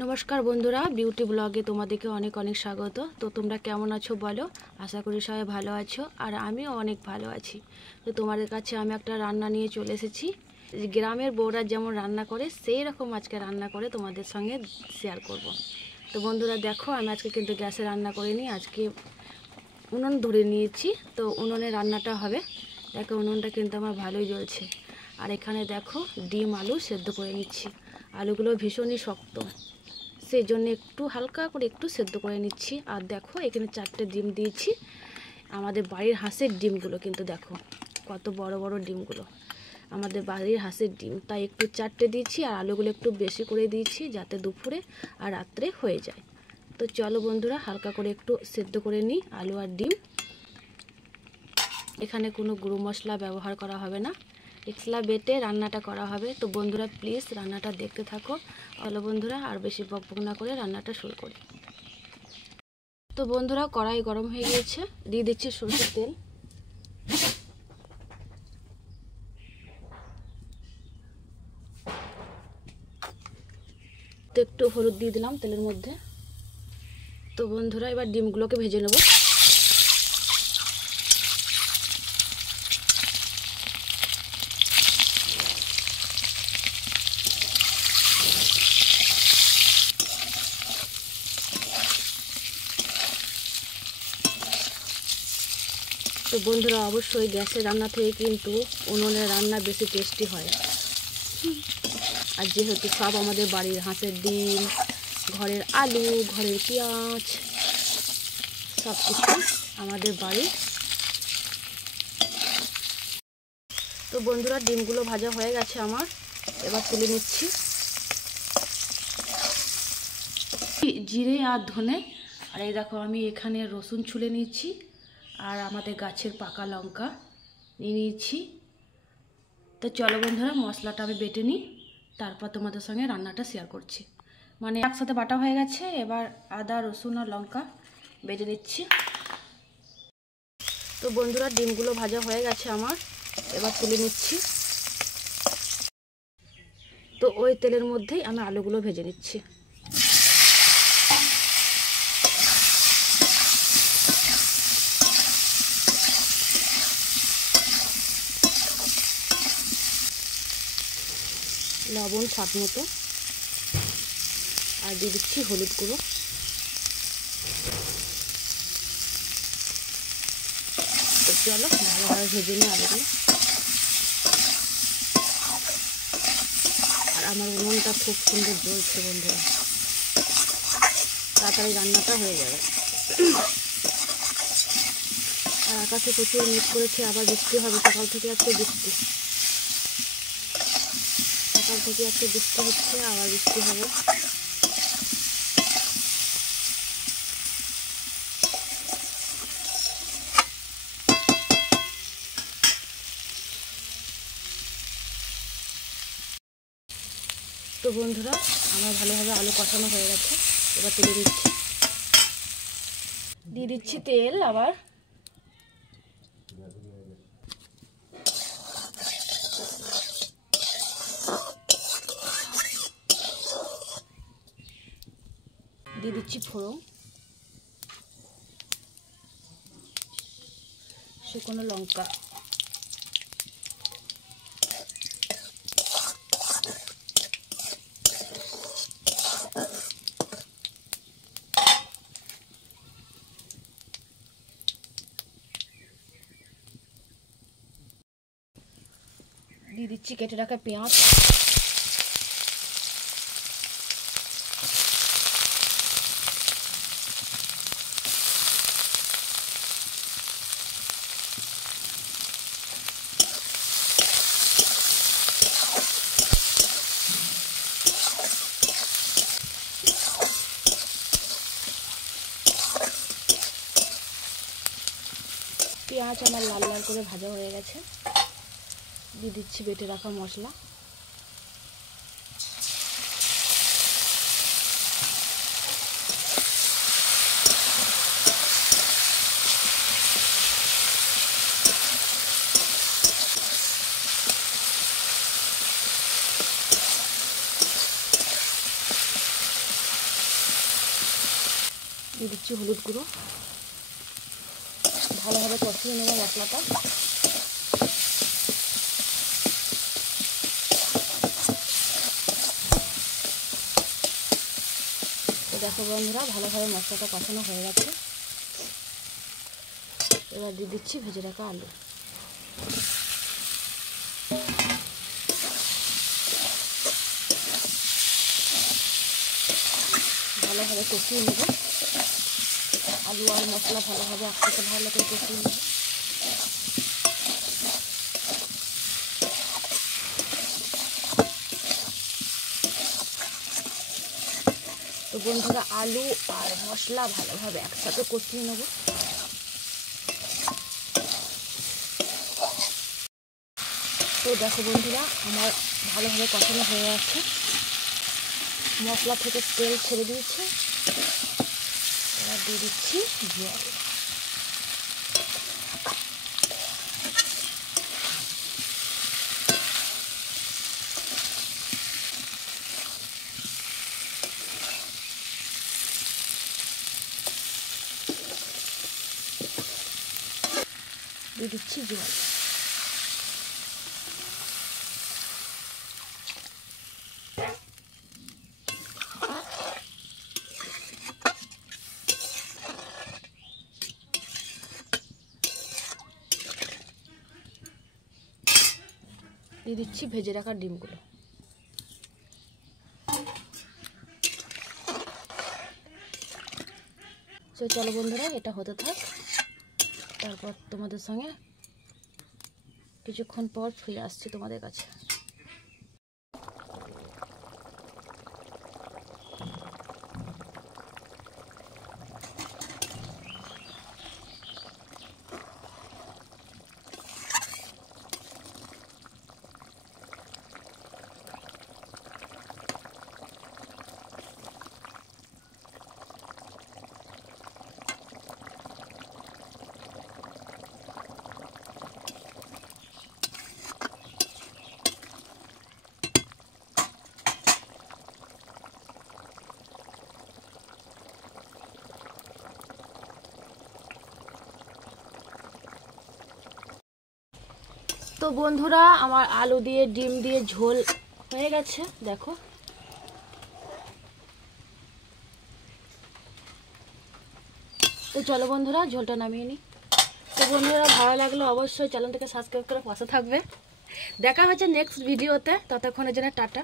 নমস্কার বন্ধুরা, বিউটি ব্লগে তোমাদেরকে অনেক অনেক স্বাগত। তো তোমরা কেমন আছো বলো? আশা করি সবাই ভালো আছো, আর আমিও অনেক ভালো আছি। তো তোমাদের কাছে আমি একটা রান্না নিয়ে চলে এসেছি। গ্রামের বউরা যেমন রান্না করে সেই রকম আজকে রান্না করে তোমাদের সঙ্গে শেয়ার করব। তো বন্ধুরা দেখো, আমি আজকে কিন্তু গ্যাসে রান্না করিনি, আজকে উনুন ধরে নিয়েছি। তো উনুনে রান্নাটা হবে। দেখো উনুনটা কিন্তু আমার ভালোই জ্বলছে। আর এখানে দেখো ডিম আলু সেদ্ধ করে নিচ্ছি। আলুগুলো ভীষণই শক্ত, সেই জন্য একটু হালকা করে একটু সেদ্ধ করে নিচ্ছি। আর দেখো এখানে 4টে ডিম দিয়েছি, আমাদের বাড়ির হাঁসের ডিমগুলো। কিন্তু দেখো কত বড় বড় ডিমগুলো, আমাদের বাড়ির হাঁসের ডিম। তাই একটু 4টে দিয়েছি, আর আলুগুলো একটু বেশি করে দিয়েছি যাতে দুপুরে আর রাত্রে হয়ে যায়। তো চলো বন্ধুরা, হালকা করে একটু সেদ্ধ করে নিই আলু আর ডিম। এখানে কোনো গুঁড়ো মশলা ব্যবহার করা হবে না, মশলা বেটে রান্নাটা করা হবে। তো বন্ধুরা প্লিজ রান্নাটা দেখতে থাকো। চলো বন্ধুরা, আর বেশি বকবক না করে রান্নাটা শুরু করি। তো বন্ধুরা কড়াই গরম হয়ে গিয়েছে, দিয়ে দিচ্ছি সরষের তেল। তো একটু হলুদ দিয়ে দিলাম তেলের মধ্যে। তো বন্ধুরা এবার ডিমগুলোকে ভেজে নেব। তো বন্ধুরা অবশ্যই গ্যাসের রান্না থেকে কিন্তু উনুনের রান্না বেশি টেস্টি হয়। আর যেহেতু সব আমাদের বাড়ির হাঁসের ডিম, ঘরের আলু, ঘরের পেঁয়াজ, সব কিছু আমাদের বাড়ি। তো বন্ধুরা ডিমগুলো ভাজা হয়ে গেছে আমার, এবার তুলে নিচ্ছি। জিরে আর ধনে, আর এই দেখো আমি এখানে রসুন ছুলে নিচ্ছি, আর আমাদের গাছের পাকা লঙ্কা নিয়ে নিয়েছি। তো চলো বন্ধুরা মশলাটা আমি বেটে নিই, তারপর তোমাদের সঙ্গে রান্নাটা শেয়ার করছি। মানে একসাথে বাটা হয়ে গেছে, এবার আদা রসুন আর লঙ্কা বেটে নিচ্ছি। তো বন্ধুরা ডিমগুলো ভাজা হয়ে গেছে আমার, এবার তুলে নিচ্ছি। তো ওই তেলের মধ্যেই আমি আলুগুলো ভেজে নিচ্ছি। লবণ স্বাদ মতো, আর দিয়ে দিচ্ছি হলুদ গুঁড়ো। তো চলো ভালোভাবে ভেজে নিই আলুগুলো। আর আমার উনুনটা খুব সুন্দর জ্বলছে বন্ধুরা, তাড়াতাড়ি রান্নাটা হয়ে যাবে। আর আকাশে প্রচুর মেঘ করেছে, আবার বৃষ্টি হবে। সকাল থেকে আজকে বৃষ্টি, সকাল থেকে আজকে বৃষ্টি হচ্ছে, আবার বৃষ্টি হবে। তো বন্ধুরা আমার ভালোভাবে আলু কষানো হয়ে গেছে, এবার তুলে দিচ্ছি। দিয়ে দিচ্ছি তেল, আবার দিয়ে দিচ্ছি ফোড়ন, শুকনো লঙ্কা, দিয়ে দিচ্ছি কেটে রাখা পেঁয়াজ, পেঁয়াজ আমার লাল লাল করে ভাজা হয়ে গেছে। দিয়ে দিচ্ছি বেটে রাখা মশলা, দিয়ে দিচ্ছি হলুদ গুঁড়ো, ভালোভাবে কষিয়ে নেব মশলাটা। তো দেখো বন্ধুরা ভালোভাবে মশলাটা কষানো হয়ে গেছে। এবার দিয়ে দিচ্ছি ভেজে রাখা আলু। ভালোভাবে কষিয়ে নেব, আলু আর মশলা ভালোভাবে একসাথে ভালো করে কষিয়ে নেব। তো বন্ধুরা আলু আর মশলা ভালোভাবে একসাথে কষিয়ে নেব। তো দেখো বন্ধুরা আমার ভালোভাবে কষানো হয়ে যাচ্ছে, মশলা থেকে তেল ছেড়ে দিয়েছে। এবার দিয়ে দিচ্ছি জল। দিয়ে দিচ্ছি জল। দিয়ে দিচ্ছি ভেজে রাখা ডিমগুলো। তো চলো বন্ধুরা এটা হতে থাক, তারপর তোমাদের সঙ্গে কিছুক্ষণ পর ফিরে আসছি তোমাদের কাছে। তো বন্ধুরা আমার আলু দিয়ে ডিম দিয়ে ঝোল হয়ে গেছে দেখো। তো চলো বন্ধুরা ঝোলটা নামিয়ে নিই। তো বন্ধুরা ভালো লাগলে অবশ্যই চ্যানেলটাকে সাবস্ক্রাইব করে পাশে থাকবে। দেখা হচ্ছে নেক্সট ভিডিওতে, ততক্ষণের জন্য টাটা।